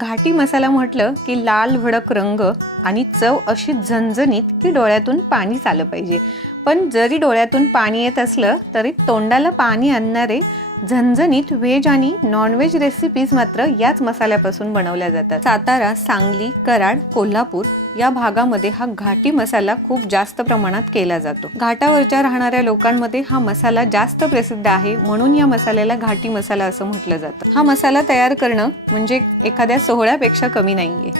घाटी मसाला म्हटलं की लाल भडक रंग आणि चव अशी झणझणीत की डोळ्यातून पाणी आलं पाहिजे. पण जरी डोळ्यातून पाणी येत असलं तरी तोंडाला पाणी आणणारे झणझणीत व्हेज आणि नॉनव्हेज रेसिपीज मात्र याच मसाल्यापासून बनवल्या जातात. सातारा सांगली कराड कोल्हापूर या भागामध्ये हा घाटी मसाला खूप जास्त प्रमाणात केला जातो. घाटावरच्या राहणाऱ्या लोकांमध्ये हा मसाला जास्त प्रसिद्ध आहे म्हणून या मसाल्याला घाटी मसाला असं म्हटलं जातं. हा मसाला तयार करणं म्हणजे एखाद्या सोहळ्यापेक्षा कमी नाहीये.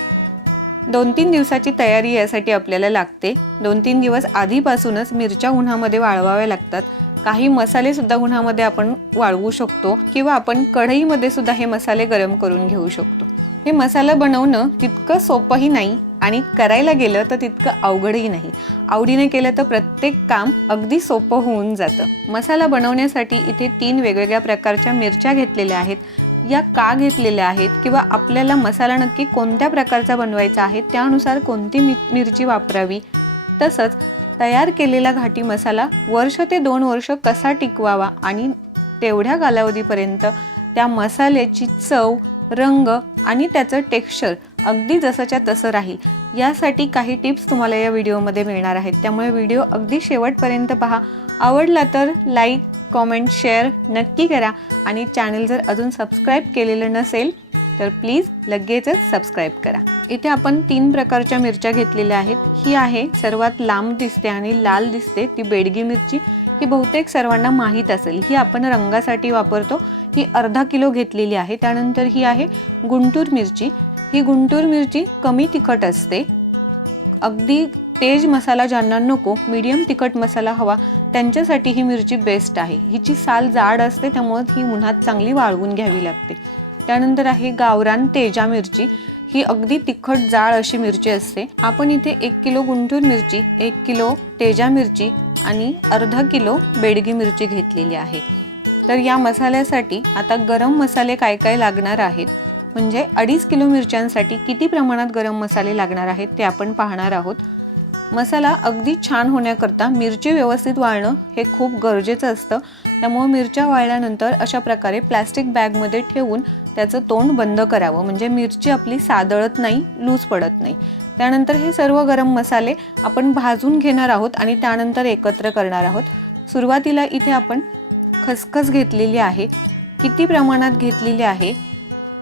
दोन तीन दिवसाची तयारी यासाठी आपल्याला लागते. दोन तीन दिवस आधीपासूनच मिरच्या उन्हामध्ये वाळवाव्या लागतात. काही मसाले सुद्धा उन्हामध्ये आपण वाळवू शकतो किंवा आपण कढईमध्ये सुद्धा हे मसाले गरम करून घेऊ शकतो. हे मसाला बनवणं तितकं सोपंही नाही आणि करायला गेलं तर तितकं अवघडही नाही. आवडीने केलं तर प्रत्येक काम अगदी सोपं होऊन जातं. मसाला बनवण्यासाठी इथे तीन वेगवेगळ्या प्रकारच्या मिरच्या घेतलेल्या आहेत. या का घेतलेल्या आहेत किंवा आपल्याला मसाला नक्की कोणत्या प्रकारचा बनवायचा आहे त्यानुसार कोणती मि मिरची वापरावी. तसंच तयार केलेला घाटी मसाला वर्ष ते दोन वर्ष कसा टिकवावा आणि तेवढ्या कालावधीपर्यंत त्या मसाल्याची चव रंग आणि त्याचं टेक्स्चर अगदी जसंच्या तसं राहील. यासाठी काही टिप्स तुम्हाला या व्हिडिओमध्ये मिळणार आहेत. त्यामुळे व्हिडिओ अगदी शेवटपर्यंत पहा. आवडला तर लाईक कॉमेंट शेअर नक्की करा आणि चॅनल जर अजून सबस्क्राईब केलेलं नसेल तर प्लीज लगेचच सबस्क्राईब करा. इथे आपण तीन प्रकारच्या मिरच्या घेतलेल्या आहेत. ही आहे सर्वात लांब दिसते आणि लाल दिसते ती बेडगी मिरची. ही बहुतेक सर्वांना माहीत असेल. ही आपण रंगासाठी वापरतो. ही अर्धा किलो घेतलेली आहे. त्यानंतर ही आहे गुंटूर मिरची. ही गुंटूर मिरची कमी तिखट असते. अगदी तेज मसाला ज्यांना नको मीडियम तिखट मसाला हवा त्यांच्यासाठी ही मिरची बेस्ट आहे. हिची साल जाड असते त्यामुळे ही उन्हात चांगली वाळवून घ्यावी लागते. त्यानंतर आहे गावरान तेजा मिरची. ही अगदी तिखट जाळ अशी मिरची असते. आपण इथे एक किलो गुंठूर मिरची एक किलो तेजा मिरची आणि अर्धा किलो बेडगी मिरची घेतलेली आहे. तर या मसाल्यासाठी आता गरम मसाले काय काय लागणार आहेत? म्हणजे अडीच किलो मिरच्यांसाठी किती प्रमाणात गरम मसाले लागणार आहेत ते आपण पाहणार आहोत. मसाला अगदी छान होण्याकरता मिरची व्यवस्थित वाळणं हे खूप गरजेचं असतं. त्यामुळं मिरच्या वाळल्यानंतर अशा प्रकारे प्लॅस्टिक बॅगमध्ये ठेवून त्याचं तोंड बंद करावं. म्हणजे मिरची आपली सादळत नाही लूज पडत नाही. त्यानंतर हे सर्व गरम मसाले आपण भाजून घेणार आहोत आणि त्यानंतर एकत्र करणार आहोत. सुरुवातीला इथे आपण खसखस घेतलेली आहे. किती प्रमाणात घेतलेली आहे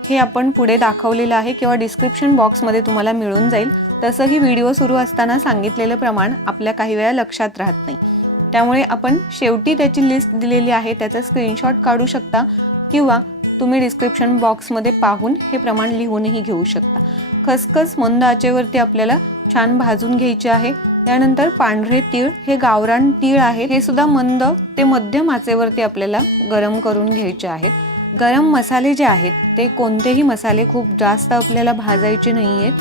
हे आपण पुढे दाखवलेलं आहे किंवा डिस्क्रिप्शन बॉक्समध्ये तुम्हाला मिळून जाईल. तसंही व्हिडिओ सुरू असताना सांगितलेलं प्रमाण आपल्या काही वेळा लक्षात राहत नाही. त्यामुळे आपण शेवटी त्याची लिस्ट दिलेली आहे. त्याचा स्क्रीनशॉट काढू शकता किंवा तुम्ही डिस्क्रिप्शन बॉक्समध्ये पाहून हे प्रमाण लिहूनही घेऊ शकता. खसखस मंद आचेवरती आपल्याला छान भाजून घ्यायचे आहे. त्यानंतर पांढरे तीळ हे गावरान तीळ आहे. हे सुद्धा मंद ते मध्यम आचेवरती आपल्याला गरम करून घ्यायचे आहेत. गरम मसाले जे आहेत ते कोणतेही मसाले खूप जास्त आपल्याला भाजायचे नाही आहेत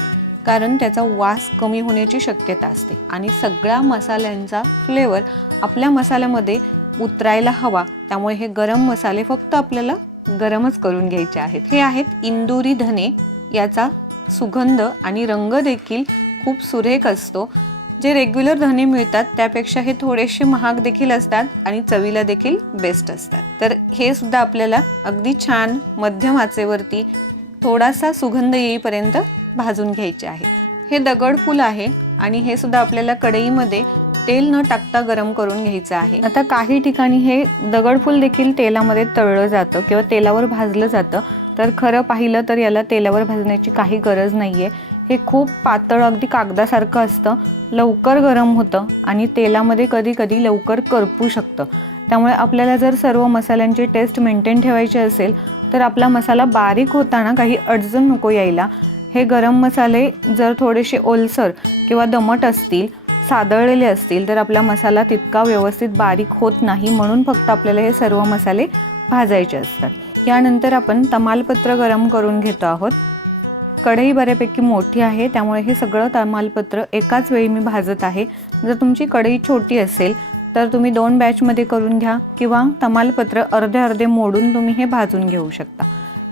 कारण त्याचा वास कमी होण्याची शक्यता असते. आणि सगळ्या मसाल्यांचा फ्लेवर आपल्या मसाल्यामध्ये उतरायला हवा. त्यामुळे हे गरम मसाले फक्त आपल्याला गरमच करून घ्यायचे आहेत. हे आहेत इंदुरी धने. याचा सुगंध आणि रंग देखील खूप सुरेख असतो. जे रेग्युलर धने मिळतात त्यापेक्षा हे थोडेसे महाग देखील असतात आणि चवीला देखील बेस्ट असतात. तर हे सुद्धा आपल्याला अगदी छान मध्यम आचेवरती थोडासा सुगंध येईपर्यंत भाजून घ्यायचे आहेत. हे दगडफूल आहे आणि हे सुद्धा आपल्याला कढईमध्ये तेल न टाकता गरम करून घ्यायचं आहे. आता काही ठिकाणी हे दगडफूल देखील तेलामध्ये तळलं जातं किंवा तेलावर भाजलं जातं. तर खरं पाहिलं तर याला तेलावर भाजण्याची काही गरज नाही आहे हे खूप पातळ अगदी कागदासारखं असतं. लवकर गरम होतं आणि तेलामध्ये कधी कधी लवकर करपू शकतं. त्यामुळे आपल्याला जर सर्व मसाल्यांची टेस्ट मेंटेन ठेवायची असेल तर आपला मसाला बारीक होताना काही अडचण नको यायला. हे गरम मसाले जर थोडेसे ओलसर किंवा दमट असतील सादळलेले असतील तर आपला मसाला तितका व्यवस्थित बारीक होत नाही म्हणून फक्त आपल्याला हे सर्व मसाले भाजायचे असतात. यानंतर आपण तमालपत्र गरम करून घेतो आहोत. कढई बऱ्यापैकी मोठी आहे त्यामुळे हे सगळं तमालपत्र एकाच वेळी मी भाजत आहे. जर तुमची कढई छोटी असेल तर तुम्ही दोन बॅचमध्ये करून घ्या किंवा तमालपत्र अर्धे अर्धे मोडून तुम्ही हे भाजून घेऊ शकता.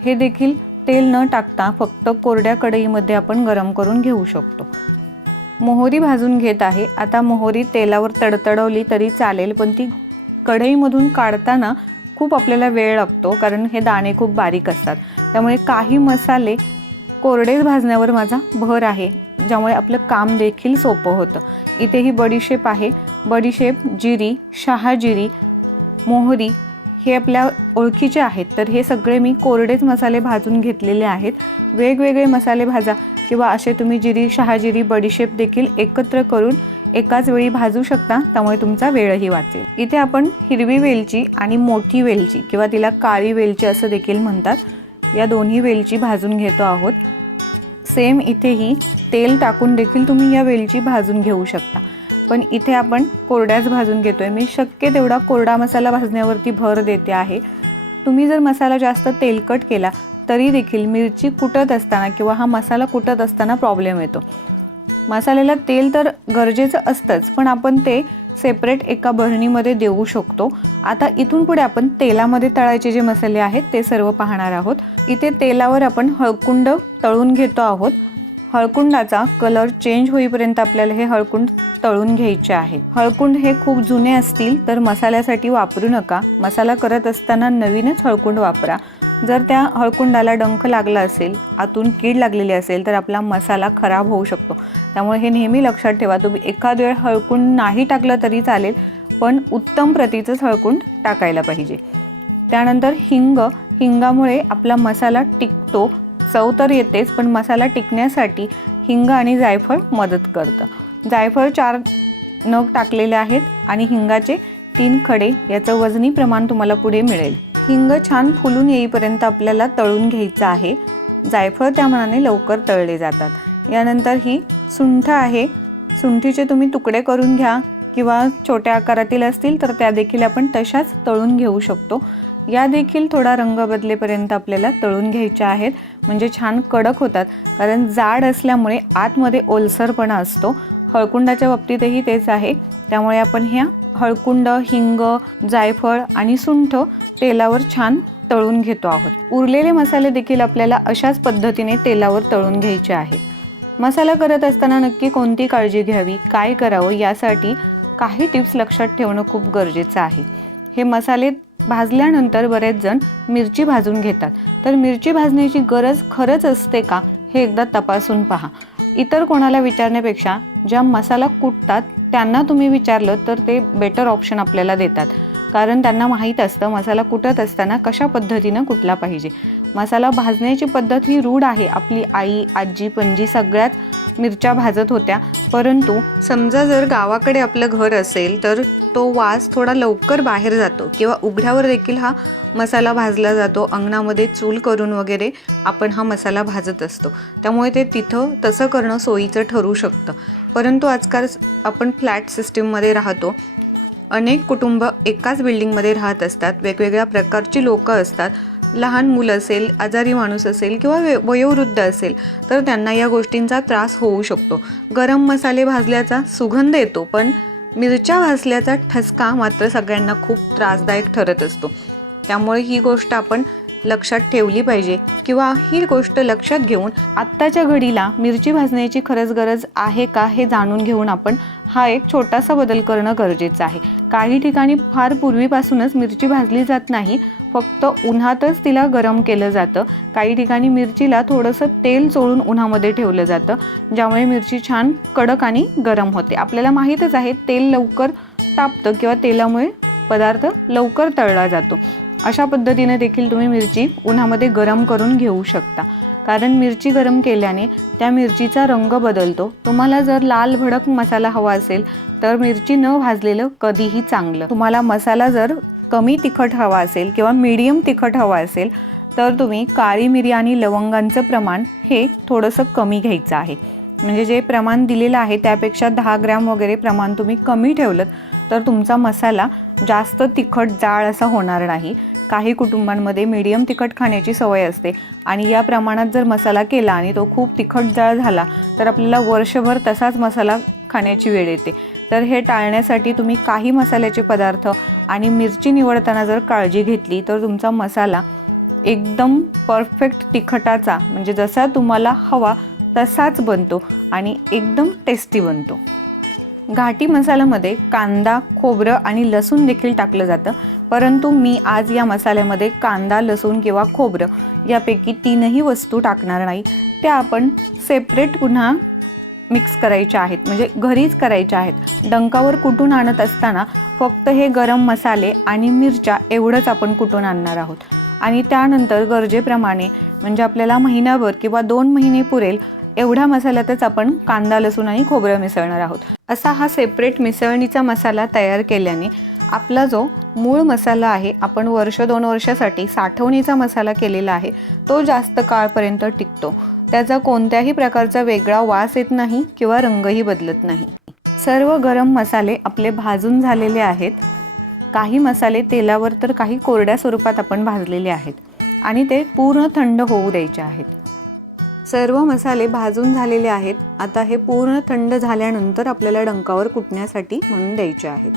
हे देखील तेल न टाकता फक्त कोरड्या कढईमध्ये आपण गरम करून घेऊ शकतो. मोहरी भाजून घेत आहे. आता मोहरी तेलावर तडतडवली तरी चालेल पण ती कढईमधून काढताना खूप आपल्याला वेळ लागतो कारण हे दाणे खूप बारीक असतात. त्यामुळे काही मसाले कोरडेच भाजण्यावर माझा भर आहे ज्यामुळे आपलं काम देखील सोपं होतं. इथे ही बडीशेप आहे. बडीशेप जिरी शहाजिरी मोहरी हे आपल्या ओळखीचे आहेत. तर हे सगळे मी कोरडेच मसाले भाजून घेतलेले आहेत. वेगवेगळे मसाले भाजा किंवा असे तुम्ही जिरी शहाजिरी बडीशेप देखील एकत्र करून एकाच वेळी भाजू शकता त्यामुळे तुमचा वेळही वाचेल. इथे आपण हिरवी वेलची आणि मोठी वेलची किंवा तिला काळी वेलची असं देखील म्हणतात. या दोन्ही वेलची भाजून घेतो आहोत. सेम इथेही तेल टाकून देखील तुम्ही या वेलची भाजून घेऊ शकता. पण इथे आपण कोरड्याच भाजून घेतो आहे मी शक्य तेवढा कोरडा मसाला भाजण्यावरती भर देते आहे. तुम्ही जर मसाला जास्त तेलकट केला तरी देखील मिरची कुटत असताना किंवा हा मसाला कुटत असताना प्रॉब्लेम येतो. मसाल्याला तेल तर गरजेचं असतंच पण आपण ते सेपरेट एका बरणीमध्ये देऊ शकतो. आता इथून पुढे आपण तेलामध्ये तळायचे जे मसाले आहेत ते सर्व पाहणार आहोत. इथे तेलावर आपण हळकुंड तळून घेतो आहोत. हळकुंडाचा कलर चेंज होईपर्यंत आपल्याला हे हळकुंड तळून घ्यायचे आहेत हळकुंड हे खूप जुने असतील तर मसाल्यासाठी वापरू नका. मसाला करत असताना नवीनच हळकुंड वापरा. जर त्या हळकुंडाला डंख लागला असेल आतून कीड लागलेली असेल तर आपला मसाला खराब होऊ शकतो. त्यामुळे हे नेहमी लक्षात ठेवा. तुम्ही एखाद वेळ हळकुंड नाही टाकलं तरी चालेल पण उत्तम प्रतीचंच हळकुंड टाकायला पाहिजे. त्यानंतर हिंग. हिंगामुळे आपला मसाला टिकतो. चव तर येतेच पण मसाला टिकण्यासाठी हिंग आणि जायफळ मदत करतं. जायफळ चार नग टाकलेले आहेत आणि हिंगाचे तीन खडे याचं वजनी प्रमाण तुम्हाला पुढे मिळेल. हिंग छान फुलून येईपर्यंत आपल्याला तळून घ्यायचं आहे. जायफळ त्या मनाने लवकर तळले जातात. यानंतर ही सुंठ आहे. सुंठीचे तुम्ही तुकडे करून घ्या किंवा छोट्या आकारातील असतील तर त्या देखील आपण तशाच तळून घेऊ शकतो. या देखील थोडा रंग बदलेपर्यंत आपल्याला तळून घ्यायच्या आहेत. म्हणजे छान कडक होतात. कारण जाड असल्यामुळे आतमध्ये ओलसरपणा असतो. हळकुंडाच्या बाबतीतही तेच आहे. त्यामुळे आपण ह्या हळकुंड हिंग जायफळ आणि सुंठ तेलावर छान तळून घेतो आहोत. उरलेले मसाले देखील आपल्याला अशाच पद्धतीने तेलावर तळून घ्यायचे आहेत. मसाला करत असताना नक्की कोणती काळजी घ्यावी? काय करावं? यासाठी काही टिप्स लक्षात ठेवणं खूप गरजेचं आहे. हे मसाले भाजल्यानंतर बरेच जण मिरची भाजून घेतात. तर मिरची भाजण्याची गरज खरंच असते का? हे एकदा तपासून पहा. इतर कोणाला विचारण्यापेक्षा ज्या मसाला कुटतात त्यांना तुम्ही विचारलं तर ते बेटर ऑप्शन आपल्याला देतात. कारण त्यांना माहीत असतं मसाला कुटत असताना कशा पद्धतीनं कुटला पाहिजे. मसाला भाजण्याची पद्धत ही रूढ आहे. आपली आई आजी पणजी सगळ्याच मिरच्या भाजत होत्या. परंतु समजा जर गावाकडे आपलं घर असेल तर तो वास थोडा लवकर बाहेर जातो किंवा उघड्यावर देखील हा मसाला भाजला जातो. अंगणामध्ये चूल करून वगैरे आपण हा मसाला भाजत असतो. त्यामुळे ते तिथं तसं करणं सोयीचं ठरू शकतं. परंतु आजकाल आपण फ्लॅट सिस्टीममध्ये राहतो. अनेक कुटुंब एकाच बिल्डिंगमध्ये राहत असतात. वेगवेगळ्या प्रकारची लोकं असतात. लहान मुलं असेल आजारी माणूस असेल किंवा वे वयोवृद्ध असेल तर त्यांना या गोष्टींचा त्रास होऊ शकतो. गरम मसाले भाजल्याचा सुगंध येतो पण मिरच्या भाजल्याचा ठसका मात्र सगळ्यांना खूप त्रासदायक ठरत असतो. त्यामुळे ही गोष्ट आपण लक्षात ठेवली पाहिजे किंवा ही गोष्ट लक्षात घेऊन आत्ताच्या घडीला मिरची भाजण्याची खरंच गरज आहे का हे जाणून घेऊन आपण हा एक छोटासा बदल करणं गरजेचं आहे. काही ठिकाणी फार पूर्वीपासूनच मिरची भाजली जात नाही फक्त उन्हातच तिला गरम केलं जातं. काही ठिकाणी मिरचीला थोडंसं तेल चोळून उन्हामध्ये ठेवलं जातं ज्यामुळे मिरची छान कडक आणि गरम होते. आपल्याला माहीतच आहे तेल लवकर तापतं किंवा तेलामुळे पदार्थ लवकर तळला जातो. अशा पद्धतीने देखील तुम्ही मिरची उन्हामध्ये गरम करून घेऊ शकता. कारण मिरची गरम केल्याने त्या मिरचीचा रंग बदलतो. तुम्हाला जर लाल भडक मसाला हवा असेल तर मिरची न भाजलेलं कधीही चांगलं. तुम्हाला मसाला जर कमी तिखट हवा असेल किंवा मीडियम तिखट हवा असेल तर तुम्ही काळी मिरी आणि लवंगांचं प्रमाण हे थोडंसं कमी घ्यायचं आहे. म्हणजे जे प्रमाण दिलेलं आहे त्यापेक्षा दहा ग्रॅम वगैरे प्रमाण तुम्ही कमी ठेवलं तर तुमचा मसाला जास्त तिखट जाळ असा होणार नाही. काही कुटुंबांमध्ये मीडियम तिखट खाण्याची सवय असते आणि या प्रमाणात जर मसाला केला आणि तो खूप तिखट जाळ झाला तर आपल्याला वर्षभर तसाच मसाला खाण्याची वेळ येते. तर हे टाळण्यासाठी तुम्ही काही मसाल्याचे पदार्थ आणि मिरची निवडताना जर काळजी घेतली तर तुमचा मसाला एकदम परफेक्ट तिखटाचा म्हणजे जसा तुम्हाला हवा तसाच बनतो आणि एकदम टेस्टी बनतो. घाटी मसाल्यामध्ये कांदा खोबरं आणि लसूण देखील टाकलं जातं परंतु मी आज या मसाल्यामध्ये कांदा लसूण किंवा खोबरं यापैकी तीनही वस्तू टाकणार नाही. त्या आपण सेपरेट पुन्हा मिक्स करायच्या आहेत म्हणजे घरीच करायच्या आहेत. डंकावर कुटून आणत असताना फक्त हे गरम मसाले आणि मिरच्या एवढंच आपण कुटून आणणार आहोत. आणि त्यानंतर गरजेप्रमाणे म्हणजे आपल्याला महिनाभर किंवा दोन महिने पुरेल एवढ्या मसाल्यातच आपण कांदा लसूण आणि खोबरं मिसळणार आहोत. असा हा सेपरेट मिसळणीचा मसाला तयार केल्याने आपला जो मूळ मसाला आहे आपण वर्ष दोन वर्षासाठी साठवणीचा मसाला केलेला आहे तो जास्त काळपर्यंत टिकतो. त्याचा कोणत्याही प्रकारचा वेगळा वास येत नाही किंवा रंगही बदलत नाही. सर्व गरम मसाले आपले भाजून झालेले आहेत. काही मसाले तेलावर तर काही कोरड्या स्वरूपात आपण भाजलेले आहेत आणि ते पूर्ण थंड होऊ द्यायचे आहेत. सर्व मसाले भाजून झालेले आहेत. आता हे पूर्ण थंड झाल्यानंतर आपल्याला डंकावर कुटण्यासाठी म्हणून द्यायचे आहेत.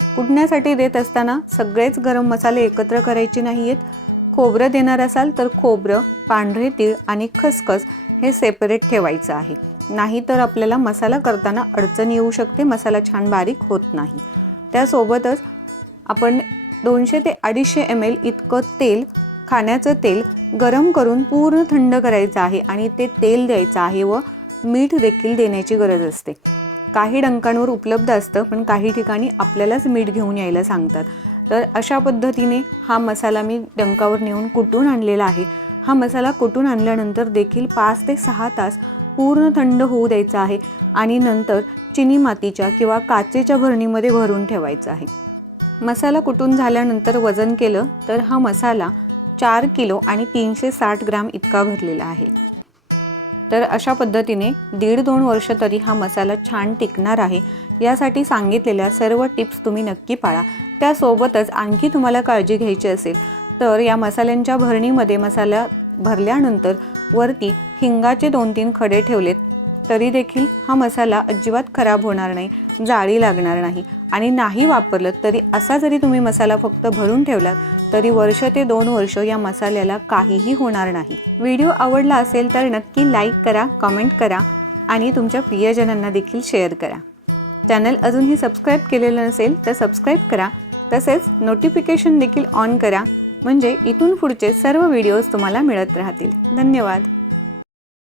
कुटण्यासाठी देत असताना सगळेच गरम मसाले एकत्र करायचे नाही आहेत खोबरं देणार असाल तर खोबरं पांढरे तीळ आणि खसखस हे सेपरेट ठेवायचं आहे. नाही तर आपल्याला मसाला करताना अडचण येऊ शकते मसाला छान बारीक होत नाही. त्यासोबतच आपण दोनशे ते अडीचशे एम एल इतकं तेल खाण्याचं तेल गरम करून पूर्ण थंड करायचं आहे आणि ते तेल द्यायचं आहे व मीठ देखील देण्याची गरज असते. काही डंकांवर उपलब्ध असतं पण काही ठिकाणी आपल्यालाच मीठ घेऊन यायला सांगतात. तर अशा पद्धतीने हा मसाला मी डंकावर नेऊन कुटून आणलेला आहे. हा मसाला कुटून आणल्यानंतर देखील पाच ते सहा तास पूर्ण थंड होऊ द्यायचा आहे आणि नंतर चिनी मातीच्या किंवा काचेच्या भरणीमध्ये भरून ठेवायचा आहे. मसाला कुटून झाल्यानंतर वजन केलं तर हा मसाला चार किलो आणि तीनशे साठ ग्राम इतका भरलेला आहे. तर अशा पद्धतीने दीड दोन वर्ष तरी हा मसाला छान टिकणार आहे. यासाठी सांगितलेल्या सर्व टिप्स तुम्ही नक्की पाळा. त्यासोबतच आणखी तुम्हाला काळजी घ्यायची असेल तर या मसाल्यांच्या भरणीमध्ये मसाला भरल्यानंतर वरती हिंगाचे दोन तीन खडे ठेवलेत. तरी देखील हा मसाला अजिबात खराब होणार नाही जाळी लागणार नाही. आणि नाही वापरलं तरी असा जरी तुम्ही मसाला फक्त भरून ठेवलात तरी वर्ष ते दोन वर्ष या मसाल्याला काहीही होणार नाही. व्हिडिओ आवडला असेल तर नक्की लाईक करा कमेंट करा आणि तुमच्या प्रियजनांना देखील शेअर करा. चॅनल अजूनही सबस्क्राईब केलेलं नसेल तर सबस्क्राईब करा. तसेच नोटिफिकेशन देखील ऑन करा. म्हणजे इथून पुढचे सर्व व्हिडिओज तुम्हाला मिळत राहतील. धन्यवाद.